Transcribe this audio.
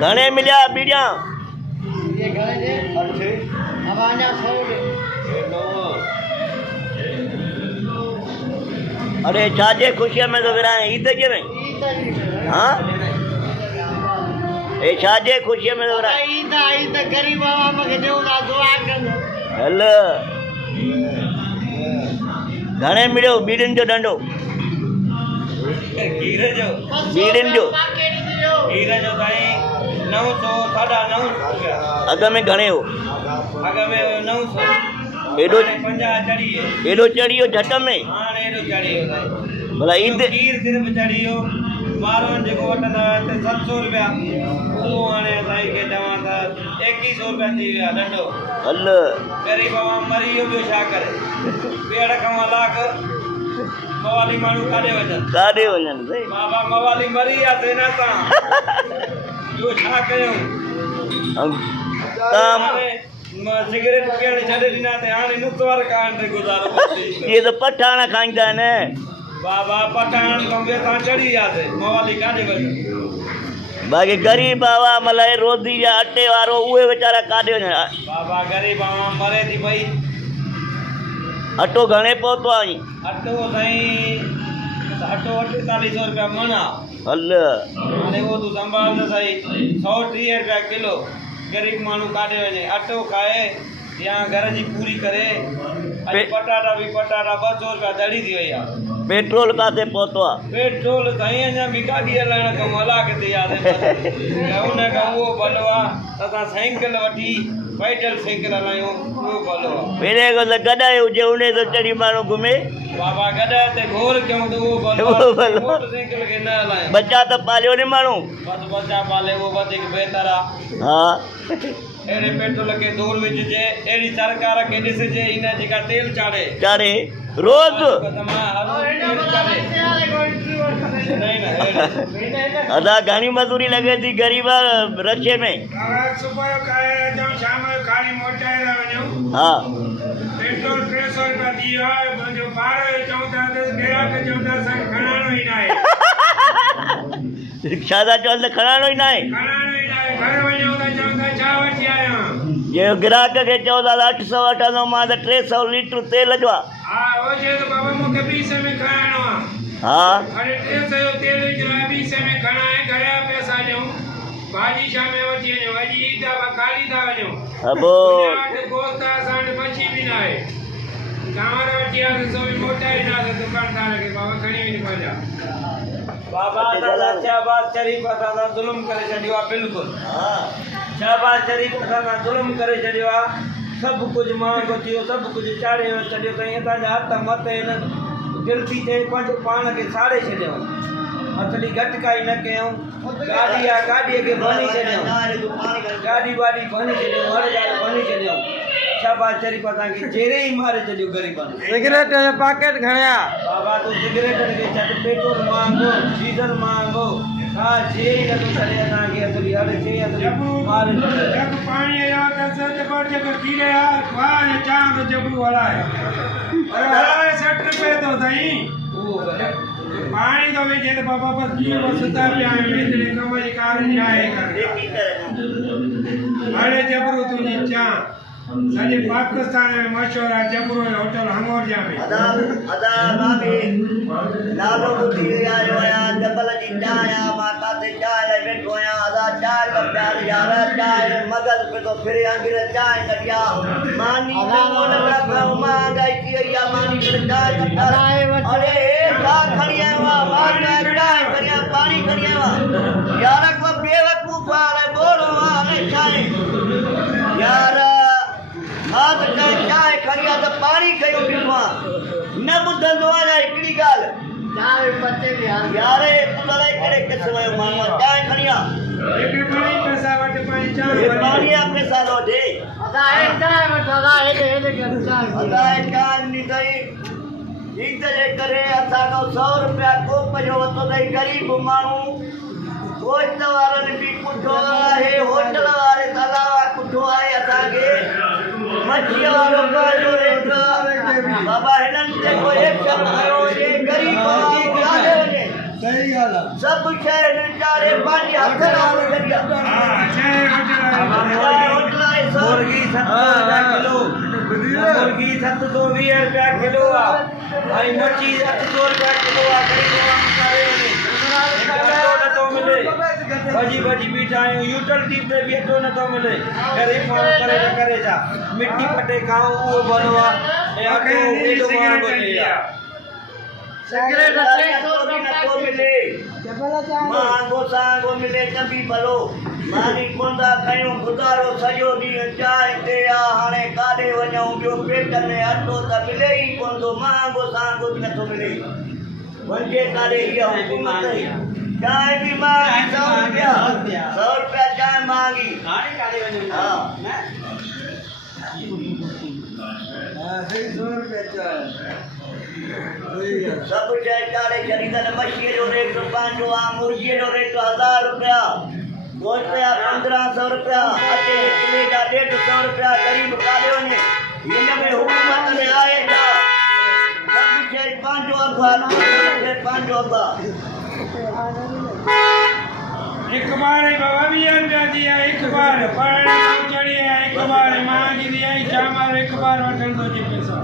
घणे मिलिया बीड़िया अरे छाजे खुशिया में तो विराए ईद के में हाँ ए छाजे खुशिया में तो विराए ईद गरीब बाबा मके देवना दुआ कर हल घणे मिलियो बीड़ियुनि जो डंडो खीर जो बीड़ियुनि जो खीर जो साईं 900 950 रुपया अघ में घणे हो अघ में 900 एडो 50 चढ़ी है एडो चढ़ियो झट में हाणे एडो चढ़ी है भला ईद खीर सिर्फ चढ़ी हो मारवन जेको वठंदा हुआ 700 रुपया उहो हाणे साईं खे चवां त 2100 रुपया थी विया डंडो हल गरीब मां मरी वियो ॿियो छा करे ॿेड़ खां लाख मवाली माण्हू काॾे वञनि काॾे वञनि भई बाबा मवाली मरी विया सेना सां ॿियो छा कयूं सिगरेट पीअण छॾे ॾिना ते हाणे नुक्स वारे कारण ते गुज़ारो इहे त पठाण खाईंदा आहिनि बाबा पठाण खां ॿिए खां चढ़ी वियासीं मवाली काॾे वञनि बाक़ी ग़रीब बाबा मलाई रोटी या अटे वारो उहे वीचारा काॾे वञनि बाबा ग़रीब मां मरे थी पई अटो घणे पहुतो आहे अटो साईं अटो 4800 रुपया मण आहे हल हाणे उहो तूं संभाल त सही 130 रुपया किलो गरीब माण्हू काॾे वञे अटो खाए या घर जी पूरी करे अॼु पटाटा 200 रुपया दड़ी थी वई आहे पेट्रोल काथे पहुतो आहे पेट्रोल साईं अञा बि गाॾी हलाइण खां हला किथे यादि उन खां उहो भलो आहे त असां साइकिल वठी पैदल साइकिल हलायूं उहो भलो आहे पहिरें खां त गॾाए हुजे उन ते चढ़ी माण्हू घुमे बाबा गॾाए ते घोर कयूं त उहो भलो उहो भलो। आहे मोटर साइकिल खे न हलायूं बचा त पालियो न माण्हू बस बचा पाले उहो वधीक बहितर आहे हा अहिड़े पेट्रोल खे धूल विझिजे अहिड़ी सरकार खे ॾिसिजे इन जेका तेल चाढ़े चारे रोज़ अदा घणी मजदूरी लॻे थी ग़रीब रस्ते में सुबुह जो खाए अचूं शाम जो खाली मोटाए था वञूं हा पेट्रोल 300 रुपया थी वियो आहे मुंहिंजो ॿार चऊं था त ग्राहक चऊं था असांखे खणाइणो ई न आहे छा था चवनि त खणाइणो ई न आहे खणाइणो ई न आहे घर वञूं त चऊं था छा वठी आया आहियो जे ग्राहक खे चओ था 800 वठंदो मां त 300 लीटर तेल जो आहे हा हो चए थो बाबा मूंखे 200 में खणाइणो आहे हा हाणे 300 जो तेल विझणो आहे 200 में खणाए घर जा पैसा ॾियूं भाॼी छा में वठी वञूं अॼु ईद आहे खाली था वञूं अबो वटि गोश्त आहे असां वटि मच्छी बि न आहे चांवर वठी आयासीं सो बि मोटाए ॾिनासीं दुकानदार खे बाबा खणी वञी पंहिंजा बाबा दादा शहबाज शरीफ़ असां सां ज़ुल्म करे छॾियो आहे बिल्कुलु शहबाज शरीफ़ असां सां ज़ुल्म करे छॾियो आहे सभु कुझु महांगो थियो सभु कुझु चाढ़े छॾियो अथई असांजा हथ मथे हिन दिलि थी थिए पंहिंजो पाण खे साड़े छॾियऊं असली घटि काई न कयूं गाॾी आहे गाॾीअ खे भञी छॾियऊं गाॾी वाॾी भञी छॾियऊं हर ॻाल्हि भञी छॾियऊं शहबाज शरीफ़ असांखे जहिड़े ई मारे छॾियो ग़रीबनि सिगरेट जो पैकेट खणिया बाबा तूं सिगरेटनि खे छॾ पेट्रोल महांगो डीज़ल महांगो हा जे ई नथो छॾे असांखे असली हर शइ असली मारे जब पाणी आयो त जब जेको कीड़े आहे वाह चां त जबू हलाए पर हलाए 60 रुपए तो साईं उहो पाणी तो विझे त बाबा बस जी बस सुता पिया वेंदे कम जी कार जी आहे हाणे जबरू तुंहिंजी चां सॼे पाकिस्तान में मशहूरु आहे जबरू होटल हंगोरजा में अदा बाबी नालो ॿुधी आयो आहियां जबल जी चांहि आहे माता ते चांहि वेठो आहियां अदा चांहि त प्यार यार चांहि मगज़ पे तो फिरे अंग्रेज चांहि कटिया मानी मोन का महांगाई थी वई आहे मानी पर चांहि अरे छा खणी आयो आहे मां चांहि खणी पाणी खणी आयो आहे यार को बेवकूफ़ आहे बोलो आहे चांहि यार हाँ तो चाय खड़िया तो पानी खयो पीवा न बुधंदो आहे हिकड़ी गाल चाय पत्ते भी यार तू लड़ाई करे किस वयो मानो चाय खड़िया एक पानी पैसा वट पानी चार ये पानी आपके साथ हो दे अदा एक चाय में अदा एक चाय अदा चाय नहीं दई ठीक से करे असा को 100 रुपया को पजो तो दई गरीब मानू गोश्त वारनि बि पुठो आहे होटल वारे तलावा पुठो आहे असांखे मच्छी वारो पंहिंजो रेट बाबा हिननि ते कोई एक्शन कयो हुजे ग़रीब माण्हू काॾे वञे सही ॻाल्हि आहे सभु शइ वीचारे पंहिंजे हथ सां छॾी आहे होटल आहे मुर्गी 700 किलो मुर्गी 720 रुपया किलो आहे ऐं मच्छी 800 रुपया किलो आहे नथो मिले भॼी भॼी बीठा आहियूं यूटिलिटी ते बि अटो नथो मिले ग़रीब माण्हू करे छा मिठी पटे खाऊं उहो भलो आहे ऐं अटो एॾो महांगो थी वियो आहे सिगरेट नथो मिले महांगो सांगो मिले त बि भलो मानी कोंदा कयूं गुज़ारो सॼो ॾींहुं चांहि ते आहे हाणे काॾे वञूं ॿियो पेट में अटो त मिले ई कोन्ह महांगो सांगो बि नथो मिले वञे काॾे इहा हुकूमत चांहि बि महांगी 100 रुपया चांहि महांगी हाणे काॾे वञूं हा सभु शइ चाढ़े छॾी अथनि मच्छीअ जो रेट पंहिंजो आहे मुर्गीअ जो रेट 1000 रुपया गोश्त जा 1500 रुपया अटे किले जा 150 रुपया ग़रीब काॾे वञे हिन में हुकूमत में आहे छा सभु शइ पंहिंजो अघु आहे पंहिंजो अघु आहे एक बार बाबा भी अंडा दिया एक बार पढ़ने चढ़ी है एक बार मां की दिया शाम एक बार वठन दो जी पैसा